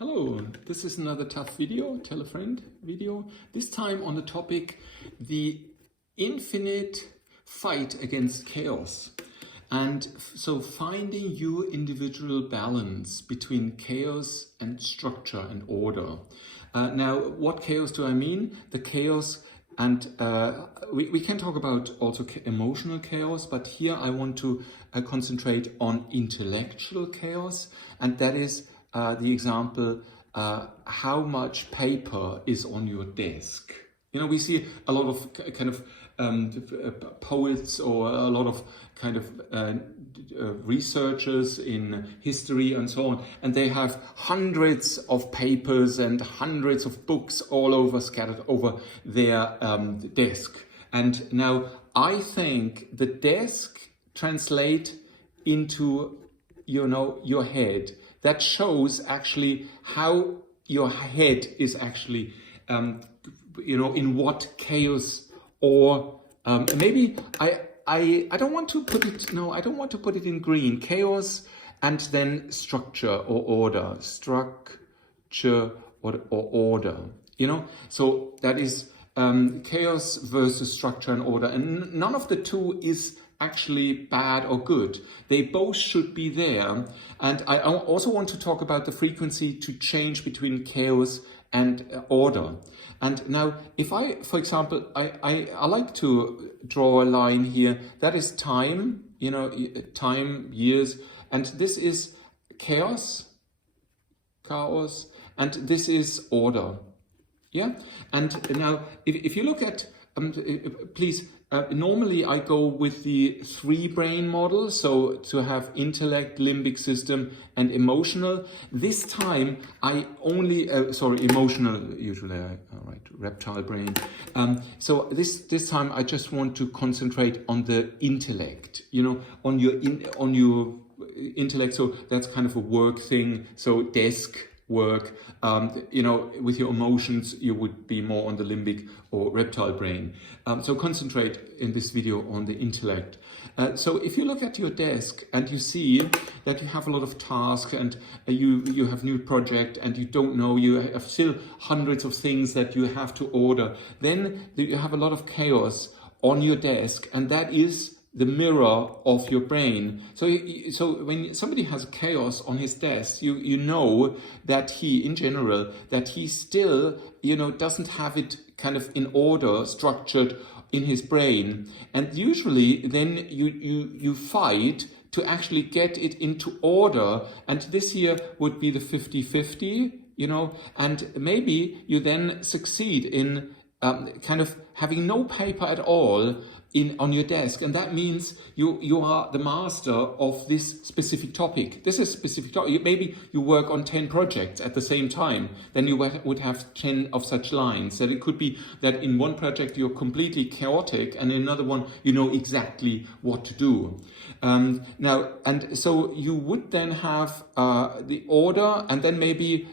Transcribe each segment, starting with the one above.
Hello, this is another tough video, tell a friend video, this time on the topic the infinite fight against chaos. And so finding your individual balance between chaos and structure and order. Now, what chaos do I mean? The chaos, and we can talk about also emotional chaos, but here I want to concentrate on intellectual chaos, and that is the example, how much paper is on your desk. You know, we see a lot of kind of poets or a lot of kind of researchers in history and so on, and they have hundreds of papers and hundreds of books all over, scattered over their desk. And now I think the desk translate into, you know, your head. That shows actually how your head is actually, you know, in what chaos, or maybe I don't want to put it, no, I don't want to put it in green. Chaos and then structure or order, structure or order, you know. So that is chaos versus structure and order. And none of the two is actually bad or good. They both should be there. And I also want to talk about the frequency to change between chaos and order. And now, if I, for example, I like to draw a line here, that is time, you know, time, years, and this is chaos, and this is order. Yeah. And now, if you look at, please, normally I go with the 3 brain model, so to have intellect, limbic system, and emotional. This time I only, emotional, usually I write reptile brain. So this time I just want to concentrate on the intellect, you know, on your intellect. So that's kind of a work thing. So desk work, you know, with your emotions, you would be more on the limbic or reptile brain. So concentrate in this video on the intellect. So if you look at your desk and you see that you have a lot of tasks and you have new project and you don't know, you have still hundreds of things that you have to order, then you have a lot of chaos on your desk, and that is the mirror of your brain. So when somebody has chaos on his desk, you know that he, in general, that he still, you know, doesn't have it kind of in order, structured in his brain. And usually then you fight to actually get it into order. And this here would be the 50-50, you know, and maybe you then succeed in kind of having no paper at all on your desk, and that means you are the master of this specific topic. This is a specific topic. Maybe you work on 10 projects at the same time, then you would have 10 of such lines. That it could be that in one project you're completely chaotic, and in another one you know exactly what to do. Now, and so you would then have the order, and then maybe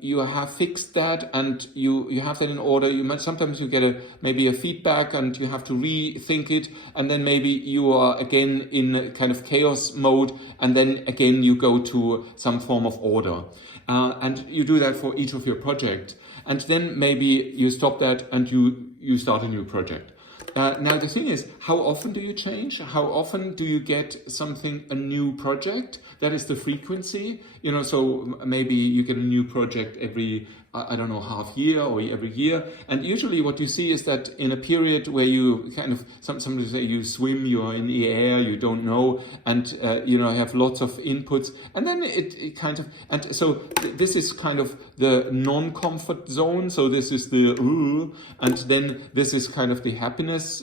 you have fixed that, and you have that in order. Sometimes you get maybe a feedback, and you have to rethink it, and then maybe you are again in kind of chaos mode, and then again you go to some form of order, and you do that for each of your projects, and then maybe you stop that and you start a new project. Now the thing is, how often do you change? How often do you get a new project? That is the frequency, you know, so maybe you get a new project every, I don't know, half year or every year. And usually what you see is that in a period where you kind of, somebody say you swim, you're in the air, you don't know, and you know, have lots of inputs, and then it kind of, and so this is kind of the non-comfort zone. So this is the, and then this is kind of the happiness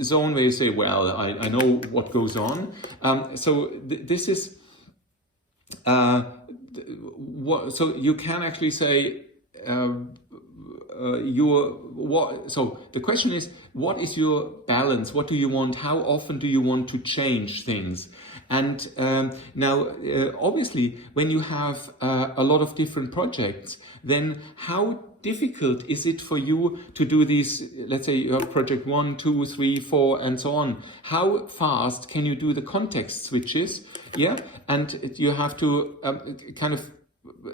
zone where you say, well, I know what goes on. So this is, so you can actually say, so the question is, what is your balance? What do you want? How often do you want to change things? And now, obviously, when you have a lot of different projects, then how difficult is it for you to do these, let's say you have project 1, 2, 3, 4, and so on. How fast can you do the context switches? Yeah, and you have to kind of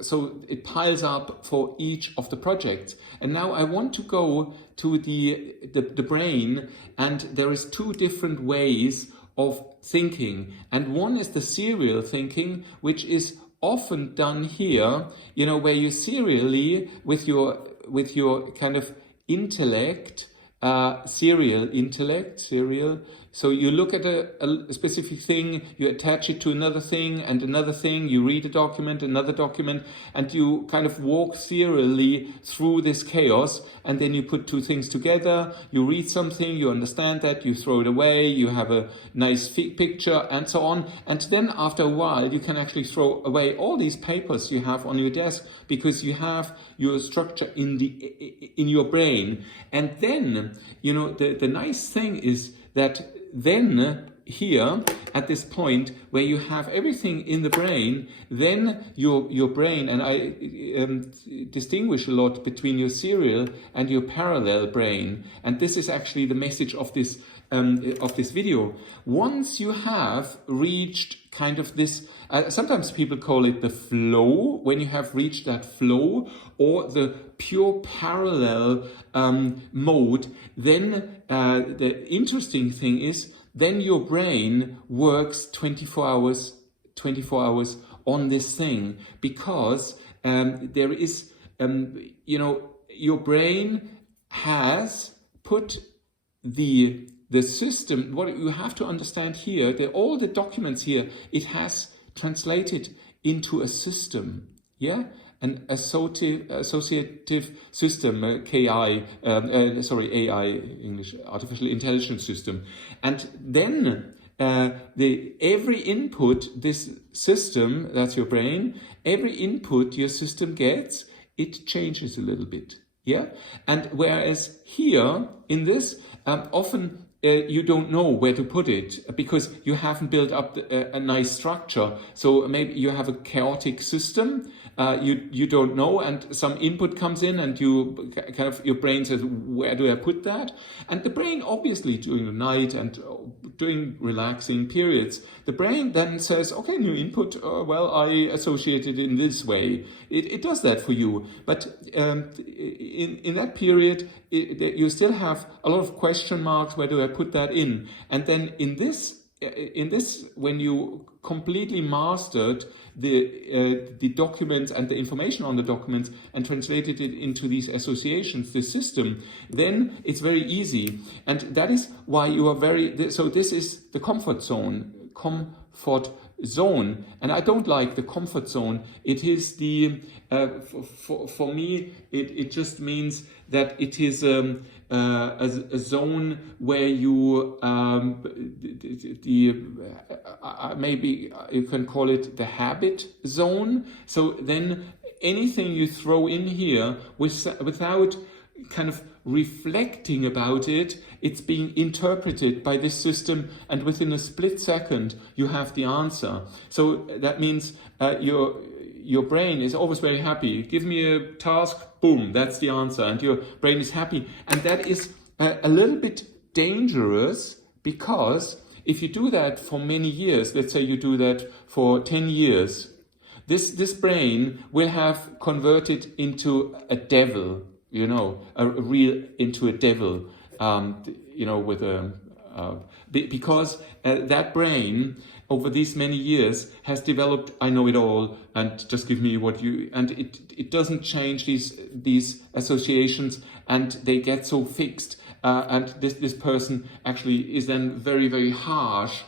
so it piles up for each of the projects. And now I want to go to the brain, and there is two different ways of thinking. And one is the serial thinking, which is often done here, you know, where you serially with your kind of intellect, serial. So you look at a specific thing, you attach it to another thing and another thing, you read a document, another document, and you kind of walk serially through this chaos, and then you put two things together, you read something, you understand that, you throw it away, you have a nice picture, and so on. And then after a while, you can actually throw away all these papers you have on your desk, because you have your structure in your brain. And then, you know, the nice thing is that then here at this point where you have everything in the brain, then your brain, and I distinguish a lot between your serial and your parallel brain, and this is actually the message of this video. Once you have reached kind of this, sometimes people call it the flow, when you have reached that flow or the pure parallel mode, then the interesting thing is then your brain works 24 hours on this thing, because there is, you know, your brain has put the system. What you have to understand here, all the documents here, it has translated into a system, yeah, an associative system, AI, English, artificial intelligence system, and then every input this system, that's your brain, every input your system gets, it changes a little bit, yeah, and whereas here in this, often you don't know where to put it because you haven't built up a nice structure. So maybe you have a chaotic system. You don't know, and some input comes in, and you kind of, your brain says, where do I put that? And the brain, obviously, during the night and during relaxing periods, the brain then says, okay, new input, well, I associate it in this way. It does that for you. But in that period, you still have a lot of question marks. Where do I put that in? And then in this, when you completely mastered the documents and the information on the documents and translated it into these associations, this system, then it's very easy. And that is why you are so this is the comfort zone. And I don't like the comfort zone. It is for me, it just means that it is a zone where you maybe you can call it the habit zone. So then anything you throw in here without kind of reflecting about it, it's being interpreted by this system, and within a split second you have the answer. So that means your brain is always very happy. Give me a task, boom, that's the answer, and your brain is happy. And that is a little bit dangerous, because if you do that for many years, let's say you do that for 10 years, this brain will have converted into a devil, you know, into a devil, you know, with because that brain over these many years has developed, I know it all, and just give me what you, and it doesn't change these associations, and they get so fixed, and this person actually is then very, very harsh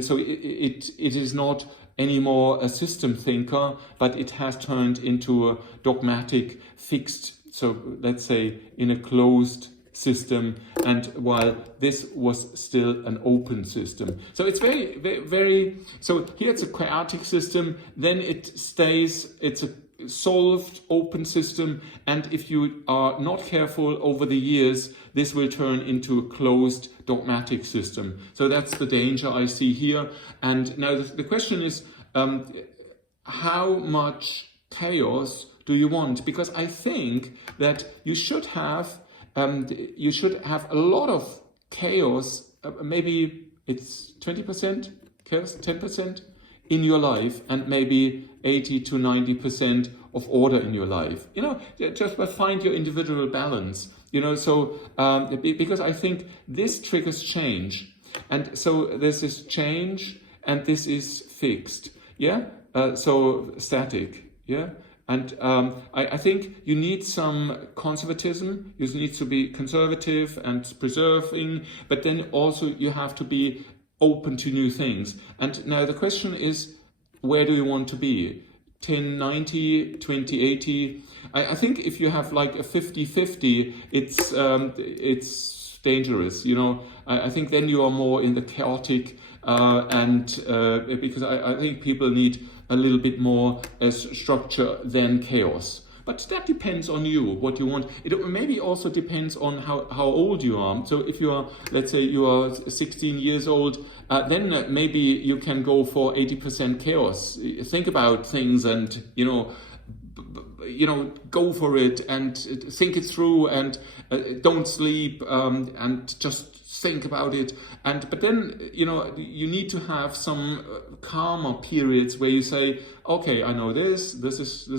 so it is not anymore a system thinker, but it has turned into a dogmatic, fixed, so let's say in a closed system, and while this was still an open system. So it's very, very, very, so here it's a chaotic system, then it's a solved open system, and if you are not careful over the years, this will turn into a closed dogmatic system. So that's the danger I see here. And now the question is, how much chaos do you want? Because I think that you should have a lot of chaos. Maybe it's 20% chaos, 10%. in your life and maybe 80 to 90% of order in your life. Just find your individual balance. So because I think this triggers change. And so this is change and this is fixed. Yeah. So static. Yeah. And I think you need some conservatism. You need to be conservative and preserving, but then also you have to be open to new things. And now the question is, where do you want to be? 10-90, 20-80? I think if you have like a 50-50, it's dangerous. I think then you are more in the chaotic because I think people need a little bit more structure than chaos. But that depends on you, what you want. It maybe also depends on how old you are. So if you are, let's say you are 16 years old, then maybe you can go for 80% chaos. Think about things and, go for it and think it through and don't sleep and just think about it. But then, you need to have some calmer periods where you say, okay, I know this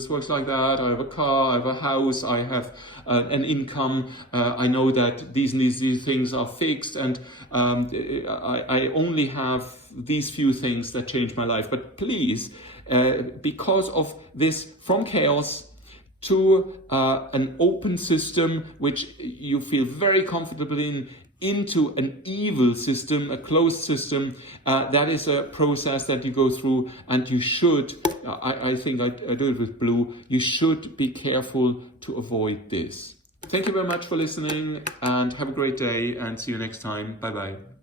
works like that. I have a car, I have a house, I have an income. I know that these things are fixed, and I only have these few things that change my life. But please, because of this, from chaos to an open system which you feel very comfortable in, into an evil system, a closed system, that is a process that you go through, and you should, I think I do it with Blue, you should be careful to avoid this. Thank you very much for listening, and have a great day, and see you next time. Bye bye.